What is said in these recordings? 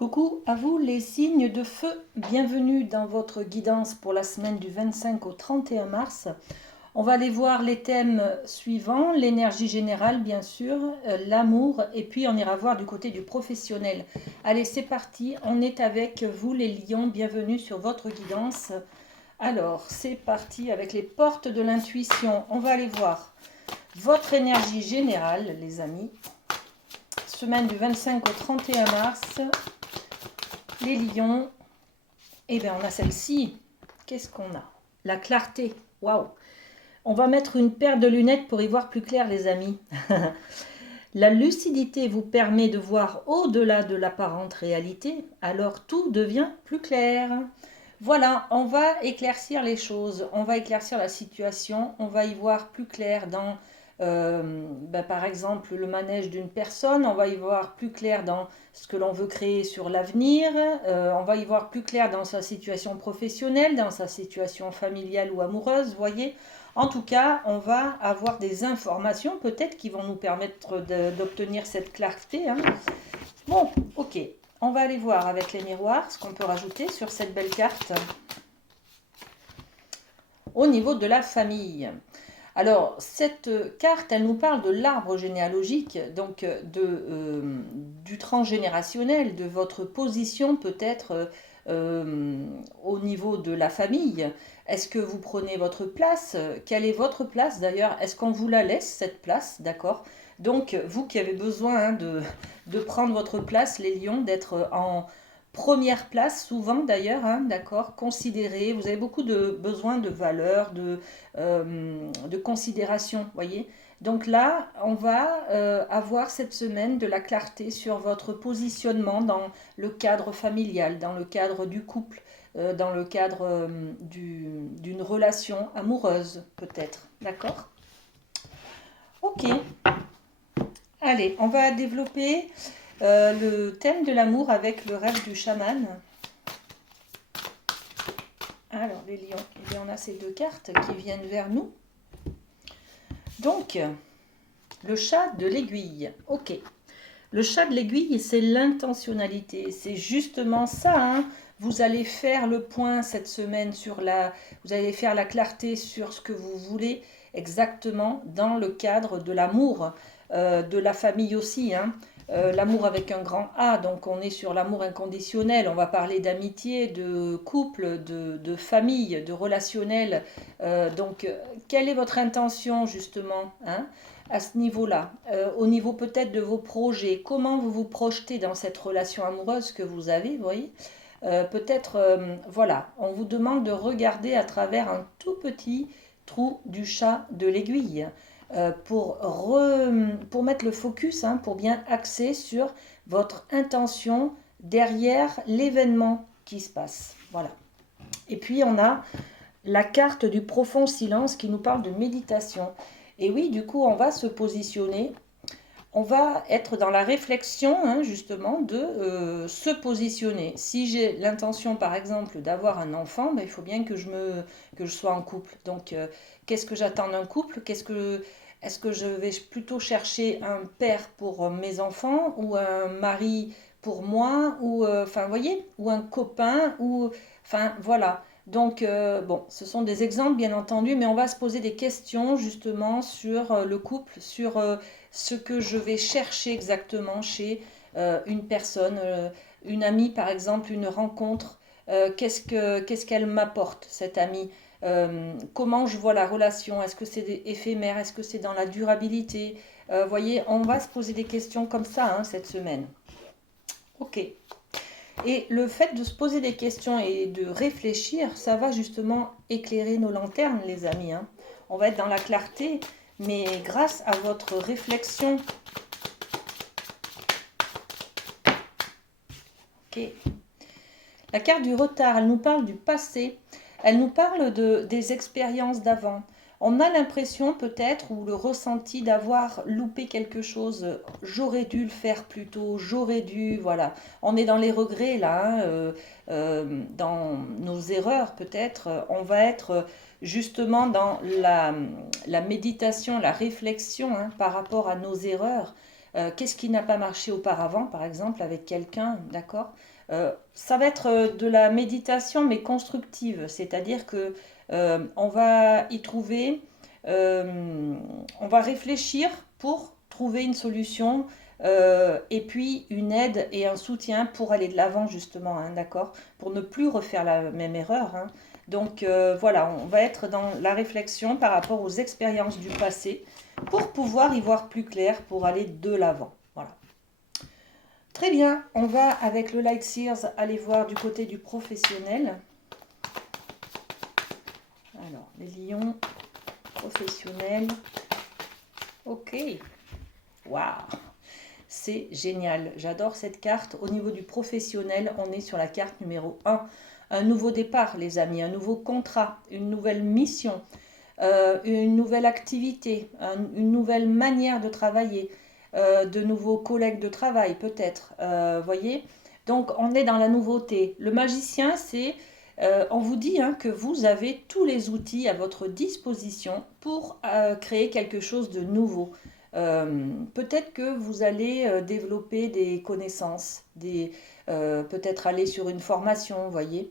Coucou à vous les signes de feu, bienvenue dans votre guidance pour la semaine du 25 au 31 mars. On va aller voir les thèmes suivants, l'énergie générale bien sûr, l'amour et puis on ira voir du côté du professionnel. Allez c'est parti, on est avec vous les lions, bienvenue sur votre guidance. Alors c'est parti avec les portes de l'intuition, on va aller voir votre énergie générale les amis. Semaine du 25 au 31 mars. Les lions, eh bien on a celle-ci. Qu'est-ce qu'on a? La clarté. Waouh! On va mettre une paire de lunettes pour y voir plus clair, les amis. La lucidité vous permet de voir au-delà de l'apparente réalité, alors tout devient plus clair. Voilà, on va éclaircir les choses, on va éclaircir la situation, on va y voir plus clair dans, par exemple, le manège d'une personne, on va y voir plus clair dans ce que l'on veut créer sur l'avenir, on va y voir plus clair dans sa situation professionnelle, dans sa situation familiale ou amoureuse, voyez. En tout cas, on va avoir des informations peut-être qui vont nous permettre d'obtenir cette clarté. Hein. Bon, ok. On va aller voir avec les miroirs ce qu'on peut rajouter sur cette belle carte. Au niveau de la famille. Alors, cette carte, elle nous parle de l'arbre généalogique, donc du transgénérationnel, de votre position peut-être au niveau de la famille. Est-ce que vous prenez votre place? Quelle est votre place d'ailleurs? Est-ce qu'on vous la laisse, cette place? D'accord? Donc, vous qui avez besoin de prendre votre place, les lions, d'être en première place, souvent d'ailleurs, hein, d'accord? Considéré, vous avez beaucoup de besoin de valeur, de considération, voyez. Donc là, on va avoir cette semaine de la clarté sur votre positionnement dans le cadre familial, dans le cadre du couple, dans le cadre d'une relation amoureuse, peut-être. D'accord? Ok. Allez, on va développer le thème de l'amour avec le rêve du chaman. Alors, les lions, eh bien, on a ces deux cartes qui viennent vers nous. Donc, le chat de l'aiguille. Ok. Le chat de l'aiguille, c'est l'intentionnalité. C'est justement ça. Hein. Vous allez faire le point cette semaine sur vous allez faire la clarté sur ce que vous voulez exactement dans le cadre de l'amour, de la famille aussi. Hein. L'amour avec un grand A, donc on est sur l'amour inconditionnel. On va parler d'amitié, de couple, de famille, de relationnel. Donc, quelle est votre intention justement hein à ce niveau-là, au niveau peut-être de vos projets, comment vous vous projetez dans cette relation amoureuse que vous avez, vous voyez peut-être, voilà, on vous demande de regarder à travers un tout petit trou du chat de l'aiguille pour mettre le focus, hein, pour bien axer sur votre intention derrière l'événement qui se passe. Voilà. Et puis on a la carte du profond silence qui nous parle de méditation. Et oui, du coup, on va se positionner, on va être dans la réflexion, hein, justement, de se positionner. Si j'ai l'intention, par exemple, d'avoir un enfant, ben, il faut bien que je sois en couple. Donc, qu'est-ce que j'attends d'un couple? Est-ce que je vais plutôt chercher un père pour mes enfants ou un mari pour moi ou, enfin, vous voyez, ou un copain ou, enfin, voilà. Donc, bon, ce sont des exemples, bien entendu, mais on va se poser des questions justement sur le couple, sur ce que je vais chercher exactement chez une personne, une amie par exemple, une rencontre. Qu'est-ce qu'elle m'apporte, cette amie? Comment je vois la relation? Est-ce que c'est éphémère? Est-ce que c'est dans la durabilité? Voyez, on va se poser des questions comme ça hein, cette semaine. Ok. Et le fait de se poser des questions et de réfléchir, ça va justement éclairer nos lanternes, les amis. Hein. On va être dans la clarté, mais grâce à votre réflexion. Ok. La carte du retard, elle nous parle du passé. Elle nous parle des expériences d'avant. On a l'impression peut-être ou le ressenti d'avoir loupé quelque chose. J'aurais dû le faire plus tôt, j'aurais dû, voilà. On est dans les regrets là, hein, dans nos erreurs peut-être. On va être justement dans la méditation, la réflexion hein, par rapport à nos erreurs. Qu'est-ce qui n'a pas marché auparavant, par exemple, avec quelqu'un, d'accord? Ça va être de la méditation, mais constructive, c'est-à-dire que on va y trouver, euh, on va réfléchir pour trouver une solution et puis une aide et un soutien pour aller de l'avant justement, hein, d'accord? Pour ne plus refaire la même erreur, hein. Donc voilà, on va être dans la réflexion par rapport aux expériences du passé pour pouvoir y voir plus clair, pour aller de l'avant. Voilà. Très bien, on va avec le Light Sears aller voir du côté du professionnel. Alors, les lions professionnels. Ok. Waouh. C'est génial. J'adore cette carte. Au niveau du professionnel, on est sur la carte numéro 1. Un nouveau départ, les amis, un nouveau contrat, une nouvelle mission, une nouvelle activité, une nouvelle manière de travailler, de nouveaux collègues de travail peut-être, voyez. Donc on est dans la nouveauté. Le magicien, c'est, on vous dit hein, que vous avez tous les outils à votre disposition pour créer quelque chose de nouveau. Peut-être que vous allez développer des connaissances, peut-être aller sur une formation, vous voyez,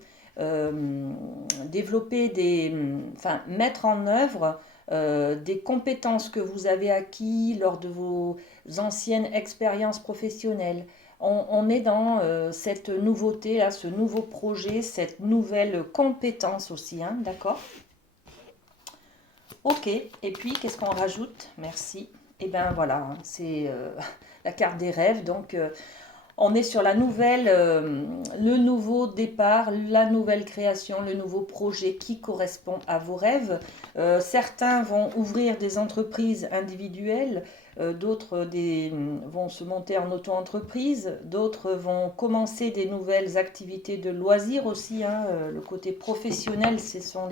développer enfin mettre en œuvre des compétences que vous avez acquis lors de vos anciennes expériences professionnelles. On est dans cette nouveauté là, ce nouveau projet, cette nouvelle compétence aussi, hein, d'accord? Ok, et puis qu'est-ce qu'on rajoute? Merci. Et bien voilà, hein, c'est la carte des rêves. Donc on est sur la nouvelle, le nouveau départ, la nouvelle création, le nouveau projet qui correspond à vos rêves. Certains vont ouvrir des entreprises individuelles, d'autres vont se monter en auto-entreprise, d'autres vont commencer des nouvelles activités de loisirs aussi, hein. Le côté professionnel, ce sont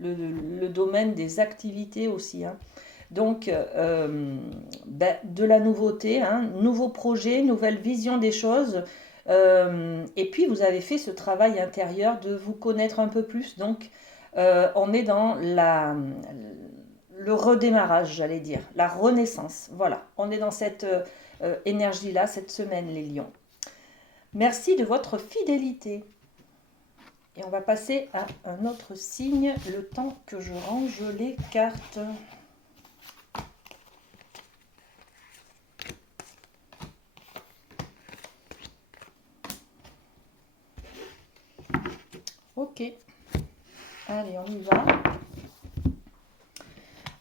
le domaine des activités aussi, hein. Donc, de la nouveauté, hein, nouveau projet, nouvelle vision des choses. Et puis, vous avez fait ce travail intérieur de vous connaître un peu plus. Donc, on est dans le redémarrage, j'allais dire, la renaissance. Voilà, on est dans cette énergie-là cette semaine, les lions. Merci de votre fidélité. Et on va passer à un autre signe, le temps que je range les cartes. Ok, allez, on y va.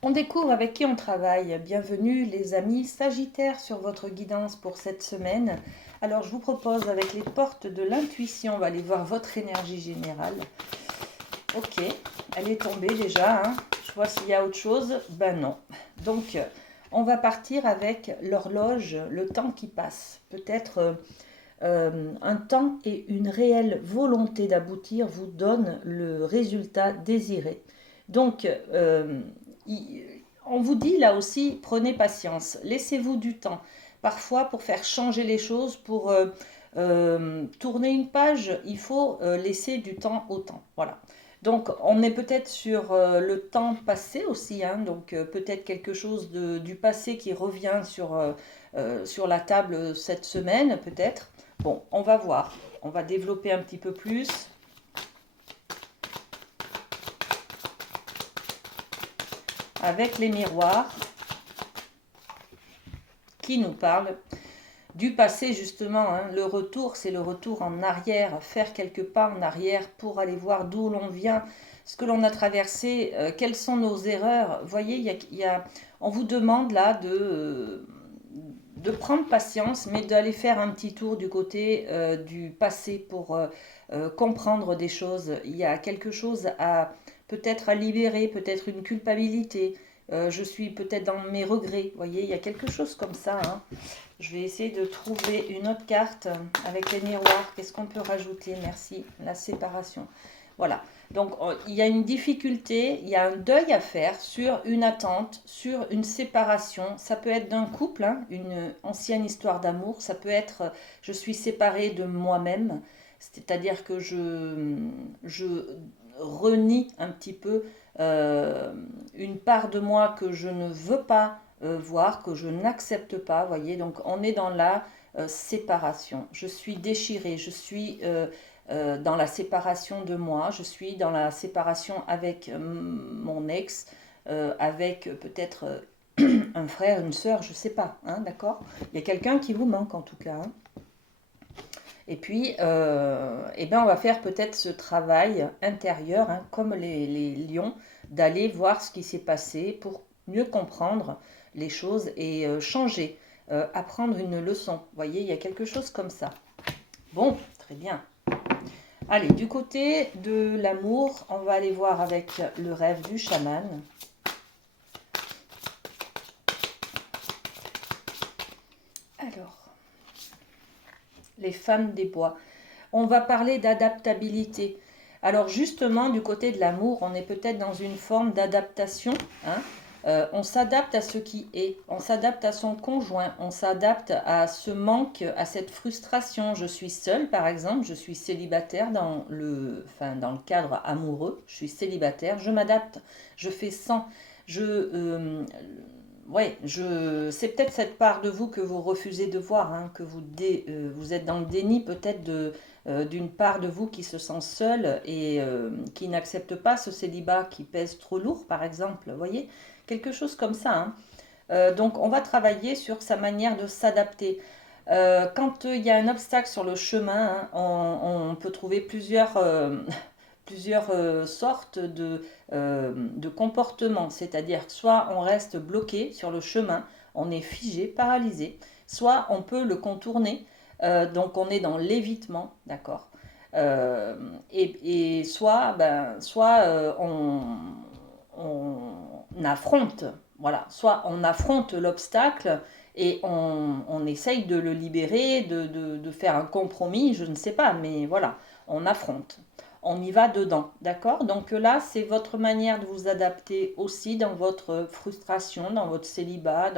On découvre avec qui on travaille. Bienvenue les amis Sagittaires sur votre guidance pour cette semaine. Alors je vous propose avec les portes de l'intuition, on va aller voir votre énergie générale. Ok, elle est tombée déjà, hein. Je vois s'il y a autre chose. Ben non. Donc on va partir avec l'horloge, le temps qui passe. Peut-être un temps et une réelle volonté d'aboutir vous donnent le résultat désiré. Donc, on vous dit là aussi, prenez patience, laissez-vous du temps. Parfois, pour faire changer les choses, pour tourner une page, il faut laisser du temps au temps. Voilà. Donc, on est peut-être sur le temps passé aussi, hein, donc peut-être quelque chose du passé qui revient sur la table cette semaine, peut-être. Bon, on va voir. On va développer un petit peu plus. Avec les miroirs qui nous parlent du passé justement, hein. Le retour, c'est le retour en arrière, faire quelques pas en arrière pour aller voir d'où l'on vient, ce que l'on a traversé, quelles sont nos erreurs. Vous voyez, on vous demande là de prendre patience, mais d'aller faire un petit tour du côté du passé pour comprendre des choses. Il y a quelque chose à peut-être à libérer, peut-être une culpabilité. Je suis peut-être dans mes regrets. Vous voyez, il y a quelque chose comme ça, hein. Je vais essayer de trouver une autre carte avec les miroirs. Qu'est-ce qu'on peut rajouter? Merci. La séparation. Voilà. Donc, il y a une difficulté, il y a un deuil à faire sur une attente, sur une séparation. Ça peut être d'un couple, hein, une ancienne histoire d'amour. Ça peut être je suis séparée de moi-même. C'est-à-dire que je renie un petit peu une part de moi que je ne veux pas voir que je n'accepte pas, voyez, donc on est dans la séparation. Je suis déchirée, je suis dans la séparation de moi, je suis dans la séparation avec mon ex, avec peut-être un frère, une sœur, je ne sais pas, hein, d'accord? Il y a quelqu'un qui vous manque en tout cas, hein. Et puis, eh ben, on va faire peut-être ce travail intérieur, hein, comme les lions, d'aller voir ce qui s'est passé pour mieux comprendre les choses et changer, apprendre une leçon. Vous voyez, il y a quelque chose comme ça. Bon, très bien. Allez, du côté de l'amour, on va aller voir avec le rêve du chaman. Alors, les femmes des bois. On va parler d'adaptabilité. Alors justement, du côté de l'amour, on est peut-être dans une forme d'adaptation, hein. On s'adapte à ce qui est, on s'adapte à son conjoint, on s'adapte à ce manque, à cette frustration. Je suis seule, par exemple, je suis célibataire dans dans le cadre amoureux, je suis célibataire, je m'adapte, je fais sans, ouais, c'est peut-être cette part de vous que vous refusez de voir, hein, que vous êtes dans le déni peut-être d'une part de vous qui se sent seule et qui n'accepte pas ce célibat qui pèse trop lourd, par exemple. Vous voyez, quelque chose comme ça, hein. Donc, on va travailler sur sa manière de s'adapter. Quand il y a un obstacle sur le chemin, hein, on peut trouver plusieurs sortes de comportements. C'est-à-dire, soit on reste bloqué sur le chemin, on est figé, paralysé, soit on peut le contourner. Donc, on est dans l'évitement, d'accord. Et soit on affronte, voilà, soit on affronte l'obstacle et on essaye de le libérer, de faire un compromis, je ne sais pas, mais voilà, on affronte. On y va dedans, d'accord? Donc là, c'est votre manière de vous adapter aussi dans votre frustration, dans votre célibat,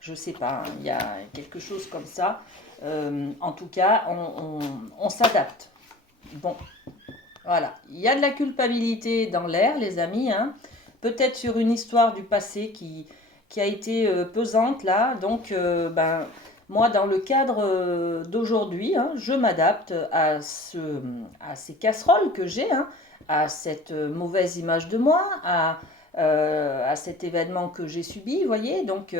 je sais pas, il y a quelque chose comme ça. En tout cas, on s'adapte. Bon, voilà. Il y a de la culpabilité dans l'air, les amis, hein. Peut-être sur une histoire du passé qui a été pesante là. Donc, moi, dans le cadre d'aujourd'hui, hein, je m'adapte à ces casseroles que j'ai, hein, à cette mauvaise image de moi, à cet événement que j'ai subi, vous voyez. Donc,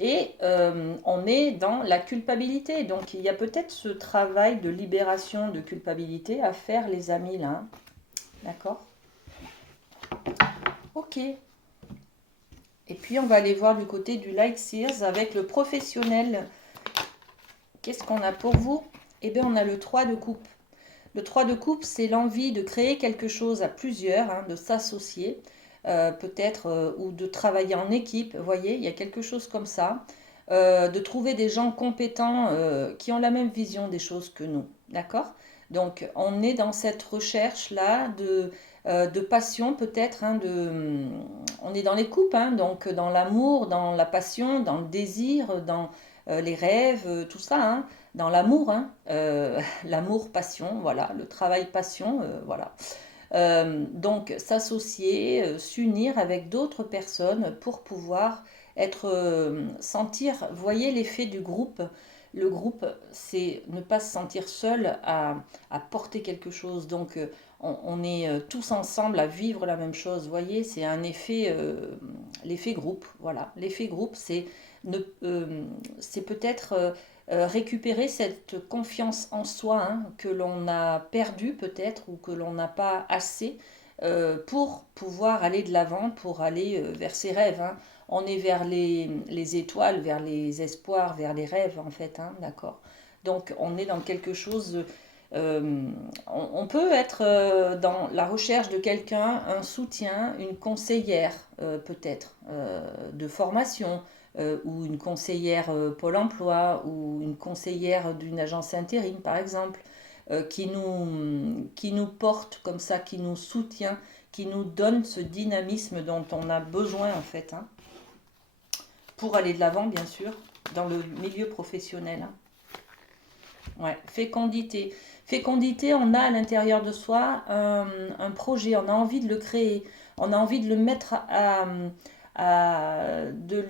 on est dans la culpabilité. Donc, il y a peut-être ce travail de libération de culpabilité à faire, les amis, là, hein. D'accord? Ok. Et puis, on va aller voir du côté du Light Seers avec le professionnel. Qu'est-ce qu'on a pour vous? Eh bien, on a le 3 de coupe. Le 3 de coupe, c'est l'envie de créer quelque chose à plusieurs, hein, de s'associer, peut-être, ou de travailler en équipe. Vous voyez, il y a quelque chose comme ça. De trouver des gens compétents qui ont la même vision des choses que nous. D'accord? Donc, on est dans cette recherche-là de passion, peut-être, hein, on est dans les coupes, hein, donc dans l'amour, dans la passion, dans le désir, dans les rêves, tout ça, hein, dans l'amour, hein, l'amour-passion, voilà, le travail-passion, voilà. Donc s'associer, s'unir avec d'autres personnes pour pouvoir sentir, voyez l'effet du groupe. Le groupe, c'est ne pas se sentir seul à porter quelque chose. Donc on est tous ensemble à vivre la même chose. Voyez, c'est un effet, l'effet groupe. Voilà, l'effet groupe, c'est peut-être récupérer cette confiance en soi, hein, que l'on a perdue peut-être ou que l'on n'a pas assez pour pouvoir aller de l'avant, pour aller vers ses rêves, hein. On est vers les étoiles, vers les espoirs, vers les rêves en fait, hein, d'accord. Donc on est dans quelque chose, on peut être dans la recherche de quelqu'un, un soutien, une conseillère peut-être de formation, ou une conseillère Pôle emploi ou une conseillère d'une agence intérim par exemple, qui nous porte comme ça, qui nous soutient, qui nous donne ce dynamisme dont on a besoin en fait, hein, pour aller de l'avant bien sûr, dans le milieu professionnel, hein. Ouais, fécondité. Fécondité, on a à l'intérieur de soi un projet, on a envie de le créer, on a envie de le mettre de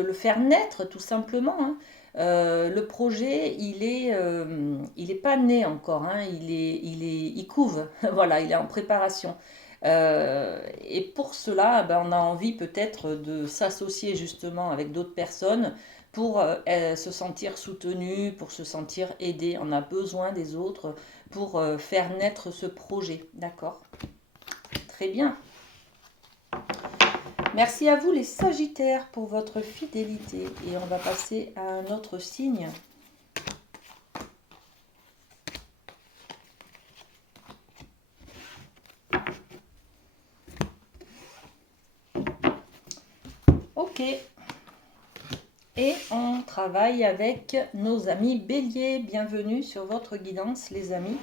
le faire naître tout simplement, hein. Le projet, il est pas né encore, hein, il couve, voilà, il est en préparation. Et pour cela, ben, on a envie peut-être de s'associer justement avec d'autres personnes pour se sentir soutenu, pour se sentir aidé. On a besoin des autres pour faire naître ce projet. D'accord? Très bien. Merci à vous les Sagittaires pour votre fidélité. Et on va passer à un autre signe. Ok. Et on travaille avec nos amis Bélier. Bienvenue sur votre guidance, les amis.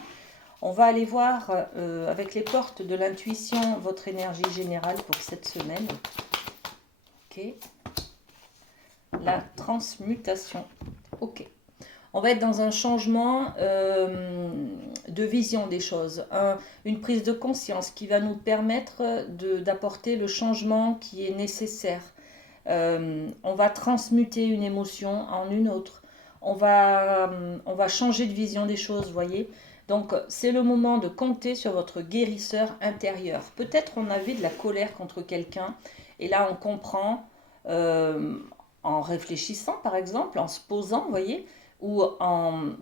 On va aller voir avec les portes de l'intuition votre énergie générale pour cette semaine. Ok. La transmutation. Ok. On va être dans un changement de vision des choses, une prise de conscience qui va nous permettre d'apporter le changement qui est nécessaire. On va transmuter une émotion en une autre. On va changer de vision des choses, vous voyez. Donc, c'est le moment de compter sur votre guérisseur intérieur. Peut-être on avait de la colère contre quelqu'un, et là, on comprend, en réfléchissant, par exemple, en se posant, vous voyez, ou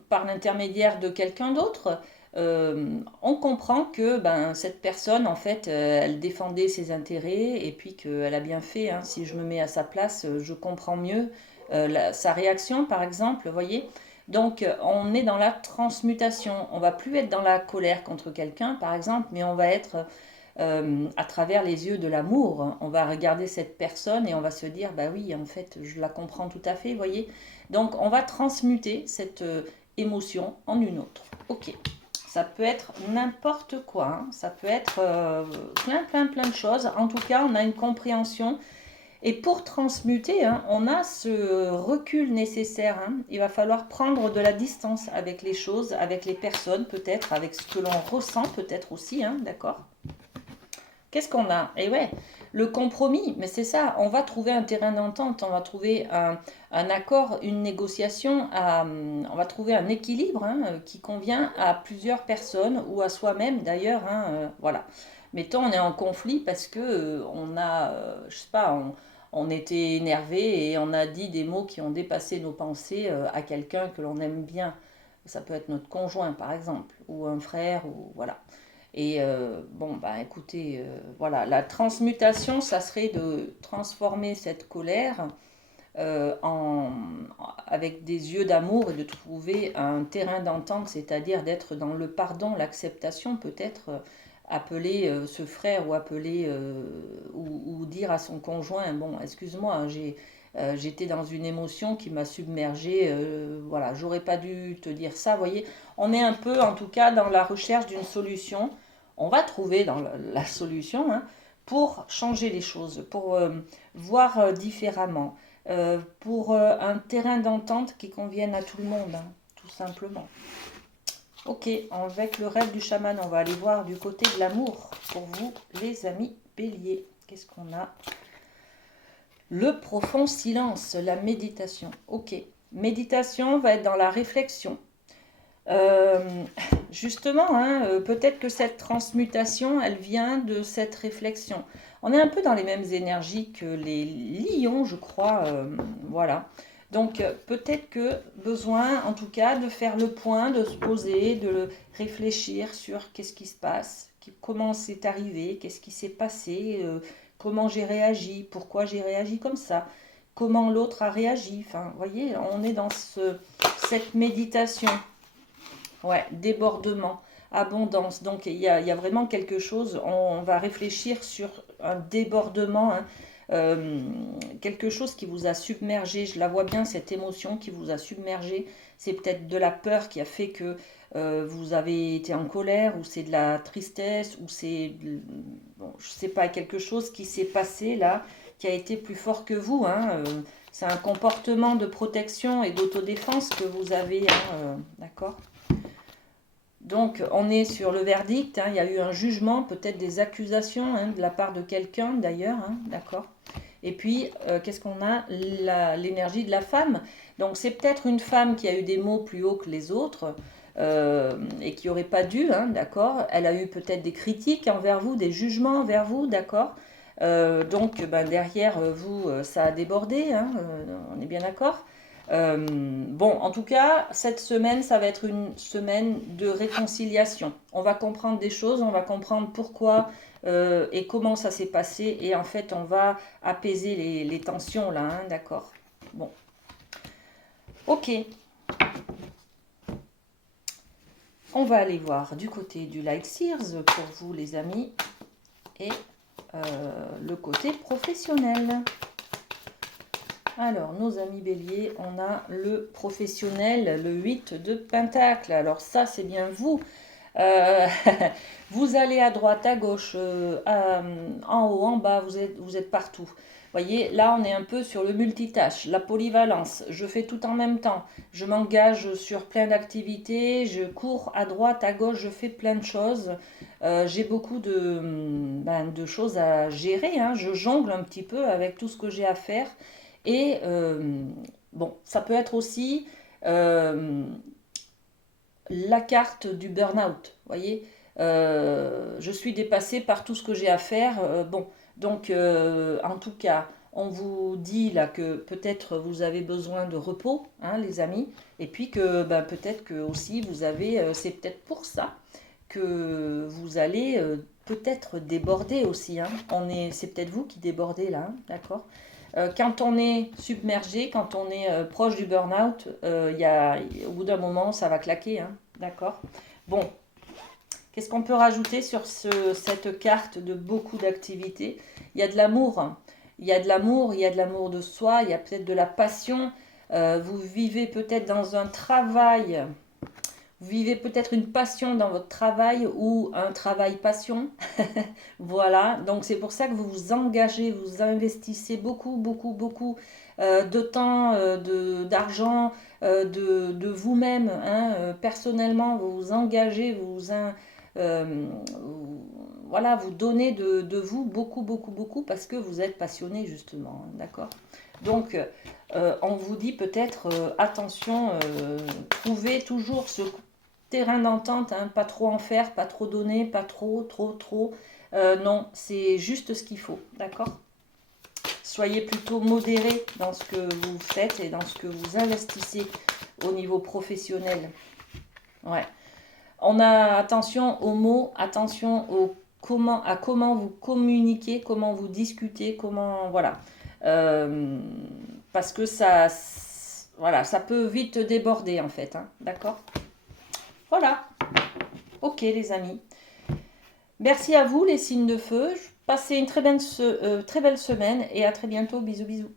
par l'intermédiaire de quelqu'un d'autre, on comprend que cette personne, en fait, elle défendait ses intérêts et puis qu'elle a bien fait, hein. Si je me mets à sa place, je comprends mieux sa réaction, par exemple, vous voyez. Donc, on est dans la transmutation. On va plus être dans la colère contre quelqu'un, par exemple, mais on va être à travers les yeux de l'amour. On va regarder cette personne et on va se dire, bah oui, en fait, je la comprends tout à fait, vous voyez. Donc, on va transmuter cette émotion en une autre. Ok. Ça peut être n'importe quoi, hein. Ça peut être plein de choses. En tout cas, on a une compréhension. Et pour transmuter, hein, on a ce recul nécessaire, hein. Il va falloir prendre de la distance avec les choses, avec les personnes peut-être, avec ce que l'on ressent peut-être aussi, hein, d'accord? Qu'est-ce qu'on a? Et ouais, le compromis, mais c'est ça, on va trouver un terrain d'entente, on va trouver un accord, une négociation, on va trouver un équilibre, hein, qui convient à plusieurs personnes ou à soi-même d'ailleurs, hein, voilà. Mettons, on est en conflit parce que on a, je sais pas, on était énervé et on a dit des mots qui ont dépassé nos pensées à quelqu'un que l'on aime bien. Ça peut être notre conjoint par exemple, ou un frère, ou voilà. Et bon, bah écoutez, voilà, la transmutation, ça serait de transformer cette colère avec des yeux d'amour et de trouver un terrain d'entente, c'est-à-dire d'être dans le pardon, l'acceptation, peut-être appeler ce frère ou appeler ou dire à son conjoint, bon, excuse-moi, hein, j'étais dans une émotion qui m'a submergée, voilà, j'aurais pas dû te dire ça, vous voyez. On est un peu, en tout cas, dans la recherche d'une solution. On va trouver dans la solution, hein, pour changer les choses, pour voir différemment, pour un terrain d'entente qui convienne à tout le monde, hein, tout simplement. Ok, avec le rêve du chaman, on va aller voir du côté de l'amour pour vous, les amis béliers. Qu'est-ce qu'on a? Le profond silence, la méditation. Ok, méditation va être dans la réflexion. Justement, hein, peut-être que cette transmutation, elle vient de cette réflexion. On est un peu dans les mêmes énergies que les lions, je crois, voilà. Donc peut-être que besoin, en tout cas, de faire le point, de se poser, de réfléchir sur qu'est-ce qui se passe, comment c'est arrivé, qu'est-ce qui s'est passé, comment j'ai réagi, pourquoi j'ai réagi comme ça, comment l'autre a réagi. Enfin, vous voyez, on est dans cette méditation. Ouais, débordement, abondance. Donc il y a vraiment quelque chose, on va réfléchir sur un débordement, hein, quelque chose qui vous a submergé. Je la vois bien, cette émotion qui vous a submergé. C'est peut-être de la peur qui a fait que vous avez été en colère, ou c'est de la tristesse, ou c'est, bon, je sais pas, quelque chose qui s'est passé là, qui a été plus fort que vous, hein. C'est un comportement de protection et d'autodéfense que vous avez, hein, d'accord? Donc, on est sur le verdict, hein, il y a eu un jugement, peut-être des accusations, hein, de la part de quelqu'un d'ailleurs, hein, d'accord. Et puis, qu'est-ce qu'on a? L'énergie de la femme. Donc, c'est peut-être une femme qui a eu des mots plus hauts que les autres et qui n'aurait pas dû, hein, d'accord? Elle a eu peut-être des critiques envers vous, des jugements envers vous, d'accord? Donc, ben, derrière vous, ça a débordé, hein, on est bien d'accord? Bon, en tout cas, cette semaine, ça va être une semaine de réconciliation. On va comprendre des choses, on va comprendre pourquoi et comment ça s'est passé. Et en fait, on va apaiser les tensions là, hein, d'accord? Bon, ok. On va aller voir du côté du Light Sears pour vous, les amis, et le côté professionnel. Alors, nos amis béliers, on a le professionnel, le 8 de Pentacle. Alors ça, c'est bien vous. Vous allez à droite, à gauche, en haut, en bas, vous êtes partout. Voyez, là, on est un peu sur le multitâche, la polyvalence. Je fais tout en même temps. Je m'engage sur plein d'activités. Je cours à droite, à gauche, je fais plein de choses. J'ai beaucoup de choses à gérer, hein. Je jongle un petit peu avec tout ce que j'ai à faire. Et bon, ça peut être aussi la carte du burn-out, voyez. Je suis dépassée par tout ce que j'ai à faire. Bon, donc en tout cas, on vous dit là que peut-être vous avez besoin de repos, hein, les amis, et puis que ben, peut-être que aussi vous avez, c'est peut-être pour ça que vous allez peut-être déborder aussi, hein. C'est peut-être vous qui débordez là, hein, d'accord? Quand on est submergé, quand on est proche du burn-out, au bout d'un moment, ça va claquer, hein, d'accord? Bon, qu'est-ce qu'on peut rajouter sur cette carte de beaucoup d'activités? Il y a de l'amour, hein. Il y a de l'amour, il y a de l'amour de soi, il y a peut-être de la passion. Vous vivez peut-être dans un travail, vous vivez peut-être une passion dans votre travail ou un travail passion. Voilà, donc c'est pour ça que vous vous engagez, vous investissez beaucoup, beaucoup, beaucoup de temps, d'argent, de vous-même, hein, personnellement, vous vous engagez, voilà, vous donnez de vous beaucoup, beaucoup, beaucoup parce que vous êtes passionné justement, hein, d'accord? Donc, on vous dit peut-être, attention, trouvez toujours ce terrain d'entente, hein, pas trop en faire, pas trop donner, pas trop, trop, trop. Non, c'est juste ce qu'il faut, d'accord? Soyez plutôt modéré dans ce que vous faites et dans ce que vous investissez au niveau professionnel. Ouais. On a attention aux mots, attention à comment vous communiquez, comment vous discutez, comment voilà. Parce que voilà, ça peut vite déborder en fait, hein, d'accord? Voilà. Ok les amis. Merci à vous les signes de feu. Passez une très belle semaine et à très bientôt. Bisous bisous.